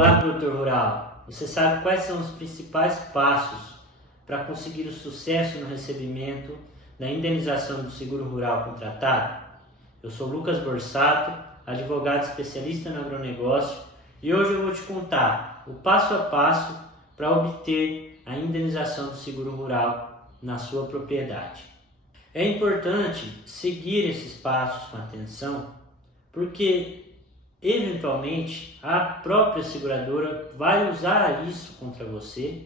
Olá, produtor rural! Você sabe quais são os principais passos para conseguir o sucesso no recebimento da indenização do seguro rural contratado? Eu sou Lucas Borsato, advogado especialista no agronegócio, e hoje eu vou te contar o passo a passo para obter a indenização do seguro rural na sua propriedade. É importante seguir esses passos com atenção, porque eventualmente a própria seguradora vai usar isso contra você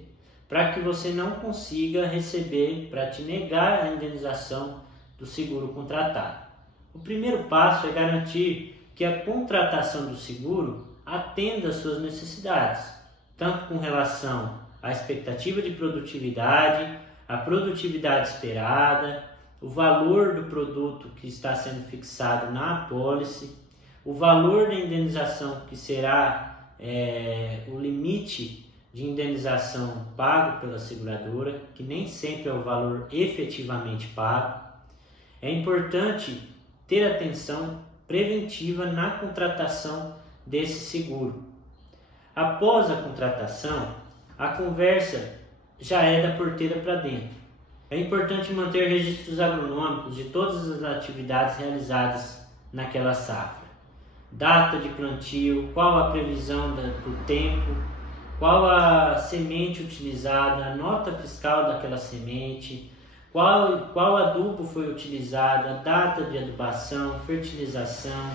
para que você não consiga receber, para te negar a indenização do seguro contratado. O primeiro passo é garantir que a contratação do seguro atenda às suas necessidades, tanto com relação à expectativa de produtividade, à produtividade esperada, o valor do produto que está sendo fixado na apólice, o valor da indenização que será o limite de indenização pago pela seguradora, que nem sempre é o valor efetivamente pago. É importante ter atenção preventiva na contratação desse seguro. Após a contratação, a conversa já é da porteira para dentro. É importante manter registros agronômicos de todas as atividades realizadas naquela safra. Data de plantio, qual a previsão do tempo, qual a semente utilizada, a nota fiscal daquela semente, qual adubo foi utilizado, a data de adubação, fertilização,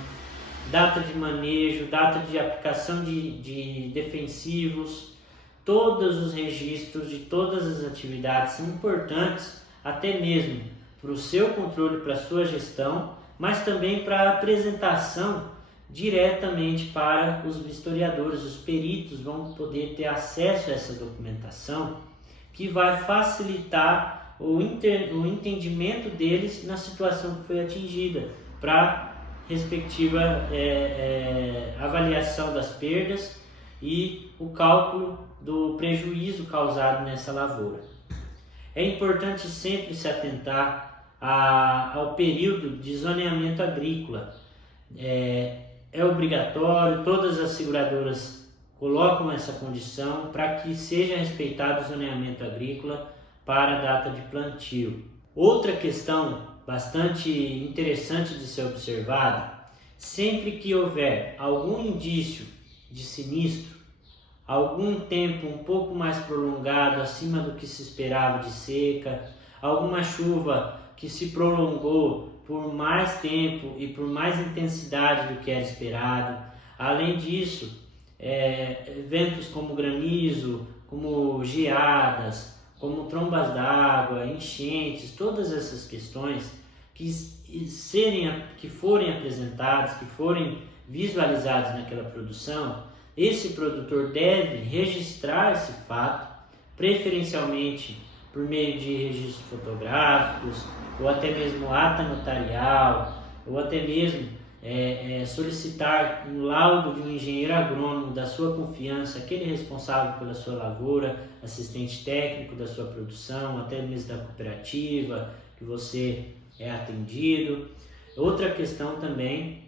data de manejo, data de aplicação de defensivos. Todos os registros de todas as atividades são importantes, até mesmo para o seu controle, para a sua gestão, mas também para a apresentação diretamente para os vistoriadores. Os peritos vão poder ter acesso a essa documentação, que vai facilitar o entendimento deles na situação que foi atingida, para a respectiva avaliação das perdas e o cálculo do prejuízo causado nessa lavoura. É importante sempre se atentar ao período de zoneamento agrícola. É obrigatório, todas as seguradoras colocam essa condição para que seja respeitado o zoneamento agrícola para a data de plantio. Outra questão bastante interessante de ser observada: sempre que houver algum indício de sinistro, algum tempo um pouco mais prolongado acima do que se esperava de seca, alguma chuva que se prolongou por mais tempo e por mais intensidade do que era esperado. Além disso, eventos como granizo, como geadas, como trombas d'água, enchentes, todas essas questões que forem apresentadas, que forem visualizadas naquela produção, esse produtor deve registrar esse fato, preferencialmente por meio de registros fotográficos, ou até mesmo ata notarial, ou até mesmo solicitar um laudo de um engenheiro agrônomo da sua confiança, aquele responsável pela sua lavoura, assistente técnico da sua produção, até mesmo da cooperativa que você é atendido. Outra questão também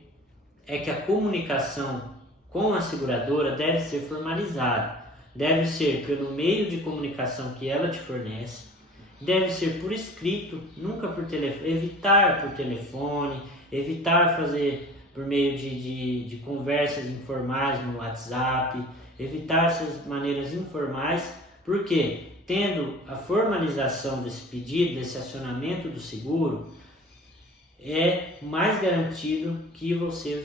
é que a comunicação com a seguradora deve ser formalizada. Deve ser pelo meio de comunicação que ela te fornece, deve ser por escrito, nunca por telefone, evitar por telefone, evitar fazer por meio de conversas informais no WhatsApp, evitar essas maneiras informais, porque tendo a formalização desse pedido, desse acionamento do seguro, é mais garantido que você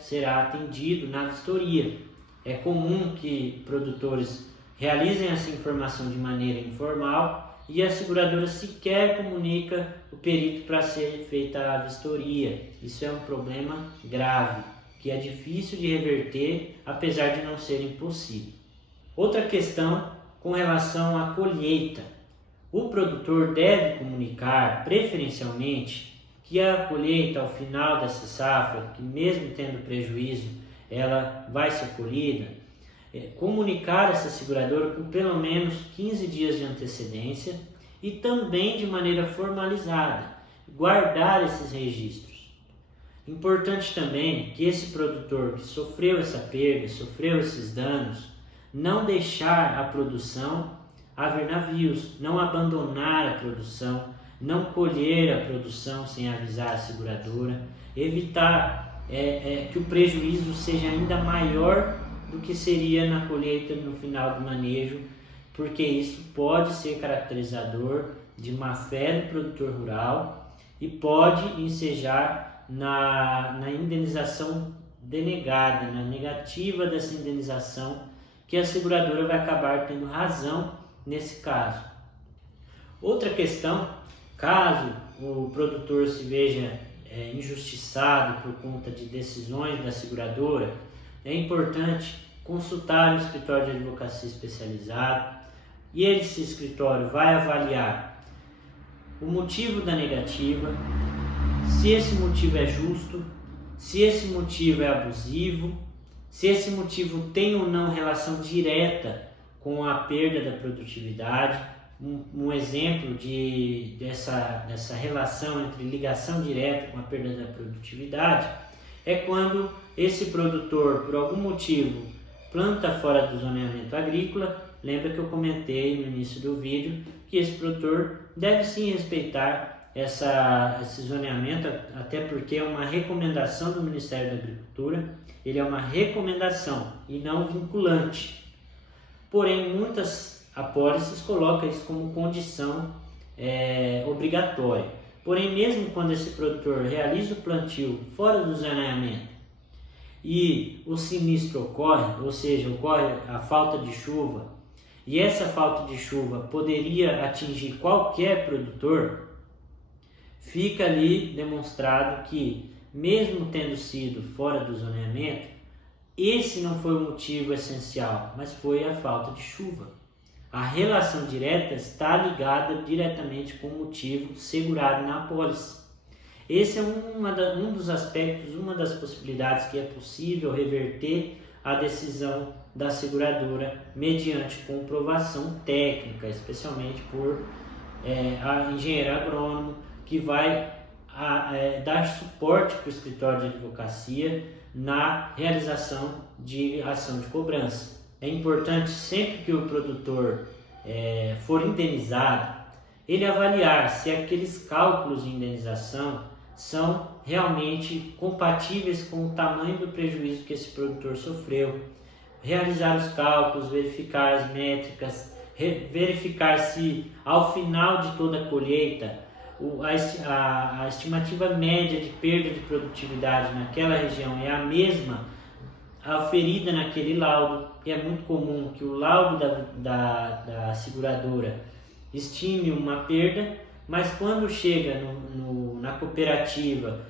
será atendido na vistoria. É comum que produtores realizem essa informação de maneira informal e a seguradora sequer comunica o perito para ser feita a vistoria. Isso é um problema grave, que é difícil de reverter, apesar de não ser impossível. Outra questão com relação à colheita. O produtor deve comunicar, preferencialmente, que a colheita ao final dessa safra, que mesmo tendo prejuízo, ela vai ser colhida, comunicar essa seguradora com pelo menos 15 dias de antecedência e também de maneira formalizada, guardar esses registros. Importante também que esse produtor que sofreu essa perda, sofreu esses danos, não deixar a produção a ver navios, não abandonar a produção, não colher a produção sem avisar a seguradora, evitar que o prejuízo seja ainda maior do que seria na colheita no final do manejo, porque isso pode ser caracterizador de má-fé do produtor rural e pode ensejar na indenização denegada, na negativa dessa indenização, que a seguradora vai acabar tendo razão nesse caso. Outra questão, caso o produtor se veja injustiçado por conta de decisões da seguradora, é importante consultar o escritório de advocacia especializado e esse escritório vai avaliar o motivo da negativa, se esse motivo é justo, se esse motivo é abusivo, se esse motivo tem ou não relação direta com a perda da produtividade. Um exemplo dessa relação entre ligação direta com a perda da produtividade é quando esse produtor, por algum motivo, planta fora do zoneamento agrícola. Lembra que eu comentei no início do vídeo que esse produtor deve sim respeitar esse zoneamento, até porque é uma recomendação do Ministério da Agricultura, ele é uma recomendação e não vinculante. Porém, muitas apólices colocam isso como condição obrigatória. Porém, mesmo quando esse produtor realiza o plantio fora do zoneamento e o sinistro ocorre, ou seja, ocorre a falta de chuva, e essa falta de chuva poderia atingir qualquer produtor, fica ali demonstrado que, mesmo tendo sido fora do zoneamento, esse não foi o motivo essencial, mas foi a falta de chuva. A relação direta está ligada diretamente com o motivo segurado na apólice. Esse é um dos aspectos, uma das possibilidades que é possível reverter a decisão da seguradora mediante comprovação técnica, especialmente por a engenheiro agrônomo, que vai dar suporte para o escritório de advocacia na realização de ação de cobrança. É importante, sempre que o produtor for indenizado, ele avaliar se aqueles cálculos de indenização são realmente compatíveis com o tamanho do prejuízo que esse produtor sofreu. Realizar os cálculos, verificar as métricas, verificar se ao final de toda a colheita a estimativa média de perda de produtividade naquela região é a mesma aferida naquele laudo. E é muito comum que o laudo da seguradora estime uma perda, mas quando chega na cooperativa,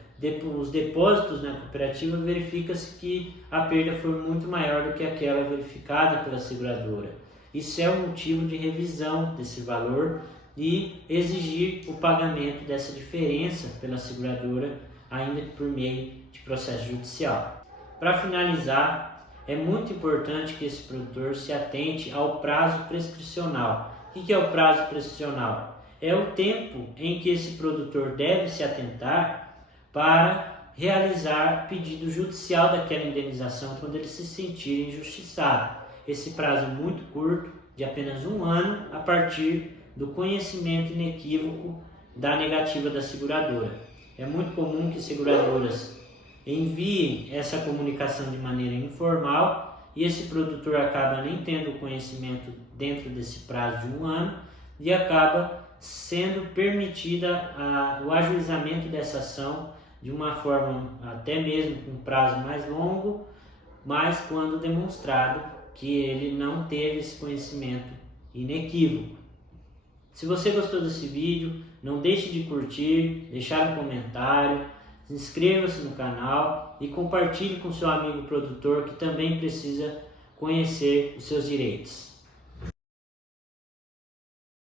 os depósitos na cooperativa, verifica-se que a perda foi muito maior do que aquela verificada pela seguradora. Isso é um motivo de revisão desse valor e exigir o pagamento dessa diferença pela seguradora, ainda que por meio de processo judicial. Para finalizar, é muito importante que esse produtor se atente ao prazo prescricional. O que é o prazo prescricional? É o tempo em que esse produtor deve se atentar para realizar pedido judicial daquela indenização quando ele se sentir injustiçado. Esse prazo é muito curto, de apenas 1 ano, a partir do conhecimento inequívoco da negativa da seguradora. É muito comum que seguradoras enviem essa comunicação de maneira informal e esse produtor acaba nem tendo conhecimento dentro desse prazo de 1 ano e acaba sendo permitida o ajuizamento dessa ação de uma forma até mesmo com prazo mais longo, mas quando demonstrado que ele não teve esse conhecimento inequívoco. Se você gostou desse vídeo, não deixe de curtir, deixar um comentário, inscreva-se no canal e compartilhe com seu amigo produtor que também precisa conhecer os seus direitos.